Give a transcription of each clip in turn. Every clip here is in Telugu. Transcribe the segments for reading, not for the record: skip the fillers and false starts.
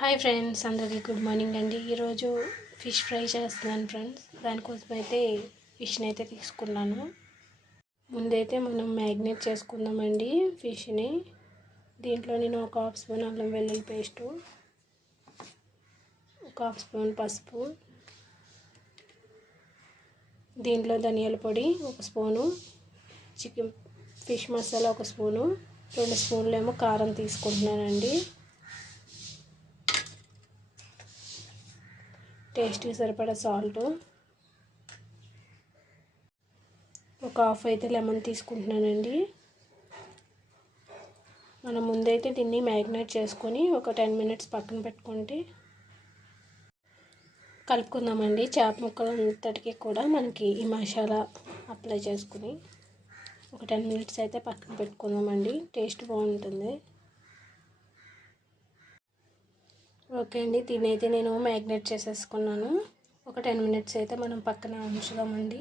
హాయ్ ఫ్రెండ్స్, అందరికీ గుడ్ మార్నింగ్ అండి. ఈరోజు ఫిష్ ఫ్రై చేస్తున్నాను ఫ్రెండ్స్. దానికోసం అయితే ఫిష్ని అయితే తీసుకున్నాను. ముందైతే మనం మ్యాగ్నేట్ చేసుకుందామండి ఫిష్ని. దీంట్లో నేను ఒక హాఫ్ స్పూన్ అల్లం వెల్లుల్లి పేస్టు, ఒక హాఫ్ స్పూన్ పసుపు, దీంట్లో ధనియాల పొడి ఒక స్పూను, చికెన్ ఫిష్ మసాలా ఒక స్పూను, 2 స్పూన్లేమో కారం తీసుకుంటున్నానండి. టేస్ట్కి సరిపడా సాల్ట్, ఒక హాఫ్ అయితే లెమన్ తీసుకుంటున్నానండి. మనం ముందైతే దీన్ని మ్యాగ్నేట్ చేసుకొని ఒక 10 మినిట్స్ పక్కన పెట్టుకుంటే కలుపుకుందామండి. చేప ముక్కలంతటికి కూడా మనకి ఈ మసాలా అప్లై చేసుకుని ఒక 10 మినిట్స్ అయితే పక్కన పెట్టుకుందామండి. టేస్ట్ బాగుంటుంది. ఓకే అండి, దీన్ని అయితే నేను మ్యాగ్నేట్ చేసేసుకున్నాను. ఒక 10 మినిట్స్ అయితే మనం పక్కన ఉంచుదామండి.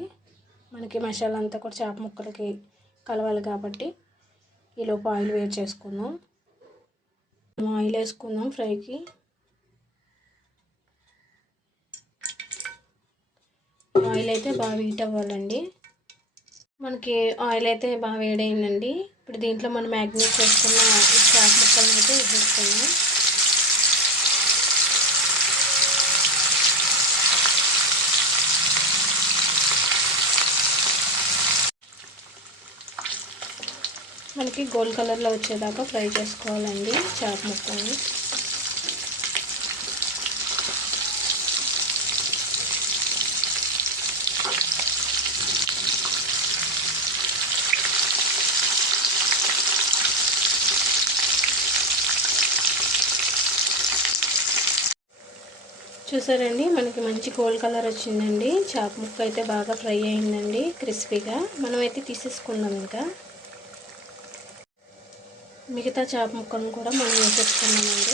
మనకి మసాలా అంతా కూడా చేప ముక్కలకి కలవాలి కాబట్టి ఈలోపు ఆయిల్ వేడి చేసుకుందాం. ఆయిల్ వేసుకుందాం ఫ్రైకి. ఆయిల్ అయితే బాగా హీట్ అవ్వాలండి. మనకి ఆయిల్ అయితే బాగా వేడైందండి. ఇప్పుడు దీంట్లో మనం మ్యాగ్నేట్ చేసుకున్న చేప ముక్కలను అయితే వేసేసుకుందాం. మనకి గోల్డ్ కలర్లో వచ్చేదాకా ఫ్రై చేసుకోవాలండి చేప ముక్కల్ని. చూసారండి, మనకి మంచి గోల్డ్ కలర్ వచ్చిందండి. చేప ముక్క అయితే బాగా ఫ్రై అయిందండి, క్రిస్పీగా. మనం అయితే తీసేసుకుందాం. ఇంకా మిగతా చేప ముక్కలను కూడా మనం వేసేసుకున్నామండి.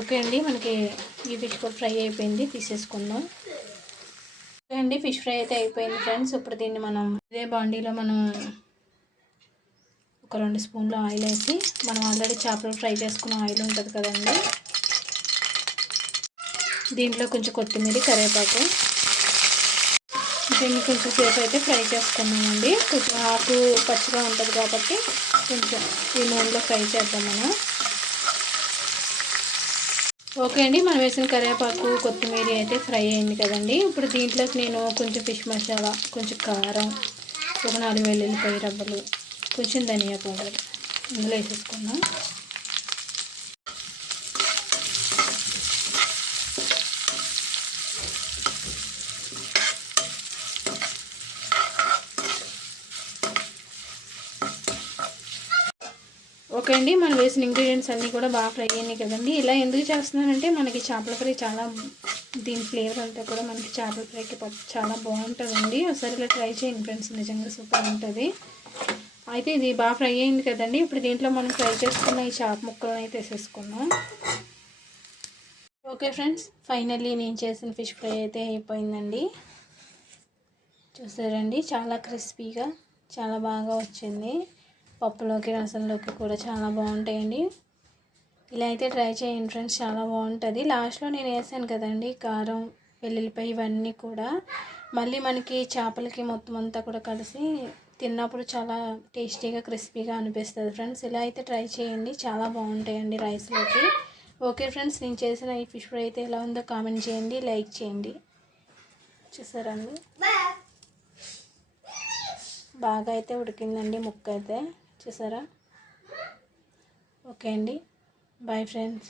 ఓకే అండి, మనకి ఈ ఫిష్ కూడా ఫ్రై అయిపోయింది. తీసేసుకుందాం. ఓకే అండి, ఫిష్ ఫ్రై అయితే అయిపోయింది ఫ్రెండ్స్. ఇప్పుడు దీన్ని మనం ఇదే బాండీలో మనం ఒక 2 స్పూన్లు ఆయిల్ వేసి, మనం ఆల్రెడీ చేపలు ఫ్రై చేసుకున్న ఆయిల్ ఉంటుంది కదండి, దీంట్లో కొంచెం కొత్తిమీర, కరివేపాకు, దీన్ని కొంచెం సేపు అయితే ఫ్రై చేసుకున్నామండి. కొంచెం ఆకు పచ్చిగా ఉంటుంది కాబట్టి కొంచెం ఈ నూనెలో ఫ్రై చేద్దాం మనం. ఓకే అండి, మనం వేసిన కరివేపాకు, కొత్తిమీర అయితే ఫ్రై అయింది కదండి. ఇప్పుడు దీంట్లోకి నేను కొంచెం ఫిష్ మసాలా, కొంచెం కారం, ఒక 4 వెల్లుల్లిపాయ రబ్బలు, కొంచెం ధనియా పౌడర్ ఇందులో వేసేసుకున్నాం. ఓకే అండి, మనం వేసిన ఇంగ్రీడియంట్స్ అన్నీ కూడా బాగా ఫ్రై అయినాయి కదండి. ఇలా ఎందుకు చేస్తున్నానంటే మనకి చేపల ఫ్రై చాలా, దీని ఫ్లేవర్ అంతా కూడా మనకి చేపల ఫ్రైకి చాలా బాగుంటుందండి. ఒకసారి ఇలా ట్రై చేయండి ఫ్రెండ్స్, నిజంగా సూపర్ ఉంటుంది. అయితే ఇది బాగా ఫ్రై అయింది కదండి. ఇప్పుడు దీంట్లో మనం ఫ్రై చేసుకున్న ఈ చేప ముక్కలను అయితే వేసేసుకున్నాం. ఓకే ఫ్రెండ్స్, ఫైనల్లీ నేను చేసిన ఫిష్ ఫ్రై అయితే అయిపోయిందండి. చూసారండి, చాలా క్రిస్పీగా చాలా బాగా వచ్చింది. పప్పులోకి, రసంలోకి కూడా చాలా బాగుంటాయండి. ఇలా అయితే ట్రై చేయండి ఫ్రెండ్స్, చాలా బాగుంటుంది. లాస్ట్లో నేను వేసాను కదండి కారం, వెల్లుల్లిపాయ, ఇవన్నీ కూడా మళ్ళీ మనకి చేపలకి మొత్తం అంతా కూడా కలిసి తిన్నప్పుడు చాలా టేస్టీగా, క్రిస్పీగా అనిపిస్తుంది ఫ్రెండ్స్. ఇలా అయితే ట్రై చేయండి, చాలా బాగుంటాయండి రైస్లోకి. ఓకే ఫ్రెండ్స్, నేను చేసిన ఈ ఫిష్ ఫ్రై అయితే ఎలా ఉందో కామెంట్ చేయండి, లైక్ చేయండి. చూసారండి, బాగా అయితే ఉడికిందండి ముక్క అయితే. చూసారా? ఓకే అండి, బాయ్ ఫ్రెండ్స్.